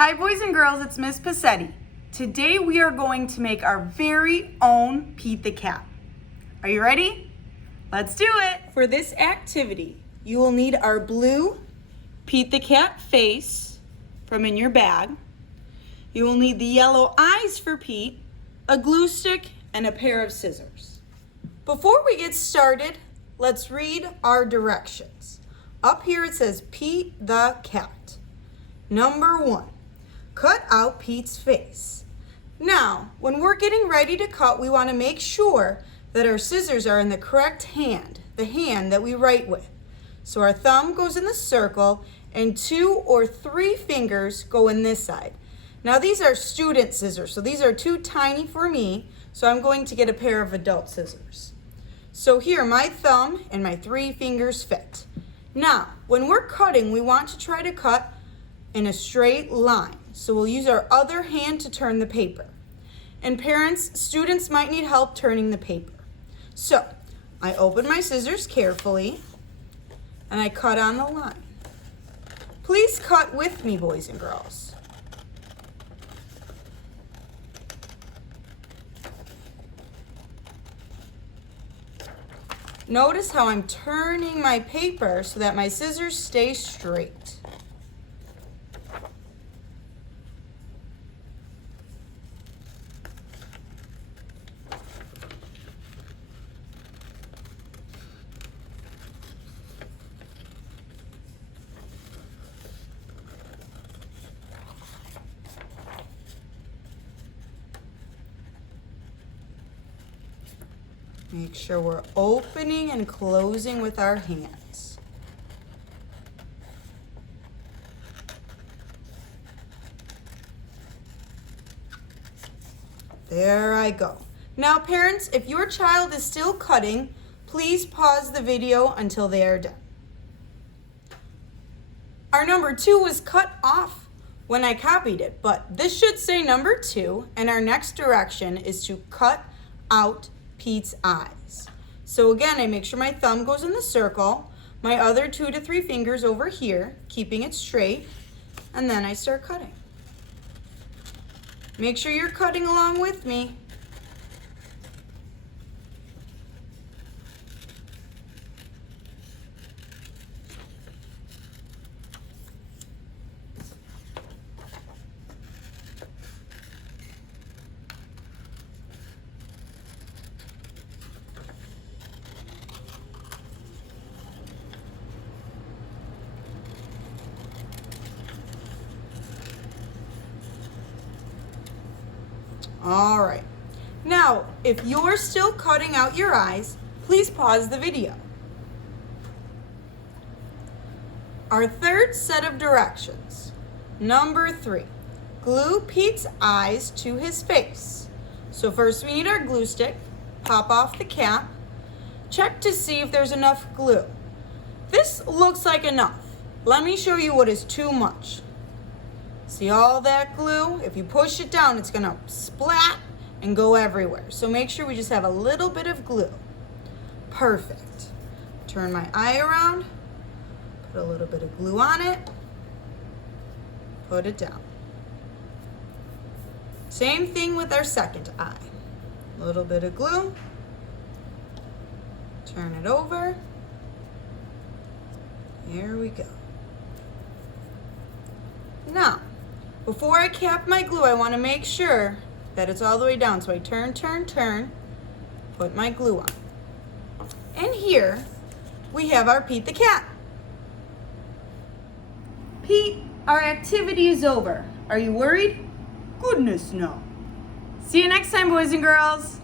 Hi boys and girls, it's Miss Pacetti. Today we are going to make our very own Pete the Cat. Are you ready? Let's do it! For this activity, you will need our blue Pete the Cat face from in your bag. You will need the yellow eyes for Pete, a glue stick, and a pair of scissors. Before we get started, let's read our directions. Up here it says Pete the Cat. Number 1, cut out Pete's face. Now, when we're getting ready to cut, we want to make sure that our scissors are in the correct hand, the hand that we write with. So our thumb goes in the circle and 2 or 3 fingers go in this side. Now these are student scissors, so these are too tiny for me, so I'm going to get a pair of adult scissors. So here, my thumb and my 3 fingers fit. Now, when we're cutting, we want to try to cut in a straight line. So we'll use our other hand to turn the paper. And parents, students might need help turning the paper. So I open my scissors carefully and I cut on the line. Please cut with me, boys and girls. Notice how I'm turning my paper so that my scissors stay straight. Make sure we're opening and closing with our hands. There I go. Now parents, if your child is still cutting, please pause the video until they are done. Our number 2 was cut off when I copied it, but this should say number 2, and our next direction is to cut out Pete's eyes. So again, I make sure my thumb goes in the circle, my other 2 to 3 fingers over here, keeping it straight, and then I start cutting. Make sure you're cutting along with me. All right. Now, if you're still cutting out your eyes, please pause the video. Our third set of directions. Number 3, glue Pete's eyes to his face. So first we need our glue stick, pop off the cap, check to see if there's enough glue. This looks like enough. Let me show you what is too much. See all that glue? If you push it down, it's gonna splat and go everywhere. So make sure we just have a little bit of glue. Perfect. Turn my eye around, put a little bit of glue on it, put it down. Same thing with our second eye. A little bit of glue, turn it over. Here we go. Now, before I cap my glue, I want to make sure that it's all the way down. So I turn, put my glue on. And here we have our Pete the Cat. Pete, our activity is over. Are you worried? Goodness no. See you next time, boys and girls.